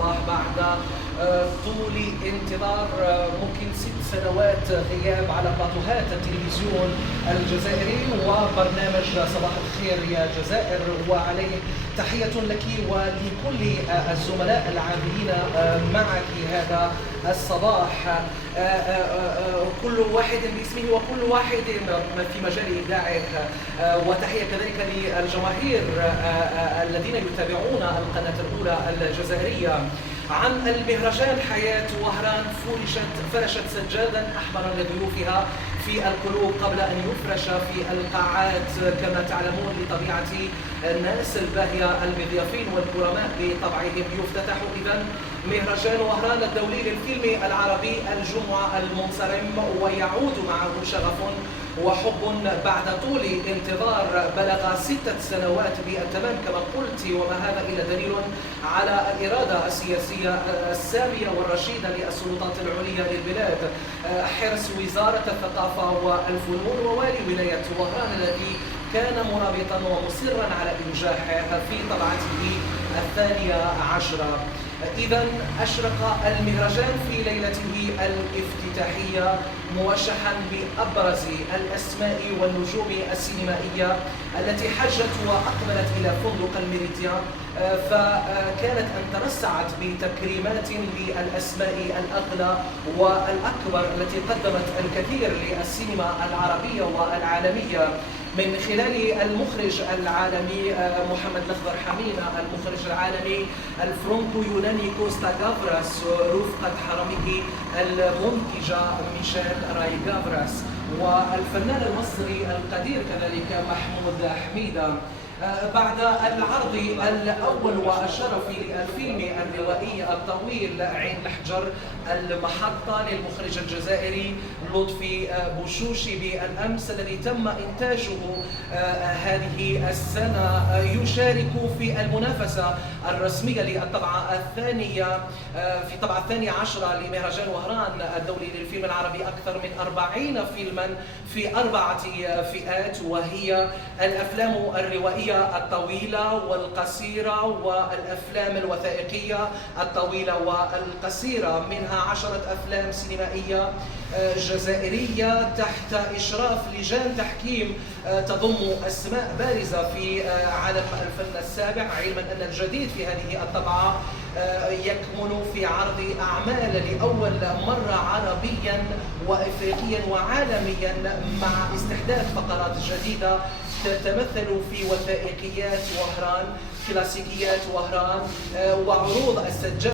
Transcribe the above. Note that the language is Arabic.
صلاح بعد طول انتظار ممكن 6 سنوات غياب على بلاطوهات التلفزيون الجزائري وبرنامج صباح الخير يا جزائر. وعليه تحية لك ولكل الزملاء العاملين معك هذا الصباح، كل واحد باسمه وكل واحد في مجال إبداعه. وتحية كذلك للجماهير الذين يتابعون القناة الأولى الجزائرية. عن المهرجان حياة وهران فرشت سجادا أحمرا لضيوفها في القلوب قبل أن يفرش في القاعات. كما تعلمون لطبيعة الناس الباهية المضيافين والكرماء بطبعهم، يفتتح إذن مهرجان وهران الدولي للفيلم العربي الجمعة المنصرم، ويعود معه شغف وحب بعد طول انتظار بلغ 6 سنوات بالتمام كما قلت. وما هذا إلا دليل على الإرادة السياسية السامية والرشيدة للسلطات العليا للبلاد، حرص وزارة الثقافة والفنون ووالي ولاية وهران الذي كان مرابطا ومصرا على إنجاحه في طبعته 12. إذا أشرق المهرجان في ليلته الافتتاحية موشحا بأبرز الأسماء والنجوم السينمائية التي حجت وأقبلت إلى فندق الميريديان، فكانت أن ترسعت بتكريمات للأسماء الأغلى والأكبر التي قدمت الكثير للسينما العربية والعالمية من خلال المخرج العالمي محمد الأخضر حمينة، المخرج العالمي الفرنكو يوناني كوستا غافراس رفقة حرمه المنتجة ميشيل راي غافراس، والفنان المصري القدير كذلك محمود حميدة. بعد العرض الأول والشرفي للفيلم الروائي الطويل عين الحجر المحطة للمخرج الجزائري لطفي بوشوشي بالأمس الذي تم إنتاجه هذه السنة، يشارك في المنافسة الرسمية للطبعة الثانية في طبعة 12 لمهرجان وهران الدولي للفيلم العربي أكثر من 40 فيلما في 4 فئات، وهي الأفلام الروائية الطويلة والقصيرة والأفلام الوثائقية الطويلة والقصيرة، منها 10 أفلام سينمائية جزائرية تحت إشراف لجان تحكيم تضم أسماء بارزة في عالم الفن السابع، علما أن الجديد في هذه الطبعة يكمن في عرض أعمال لأول مرة عربيا وإفريقيا وعالميا مع استحداث فقرات جديدة تتمثل في وثائقيات وهران، كلاسيكيات وهران، وعروض السجاد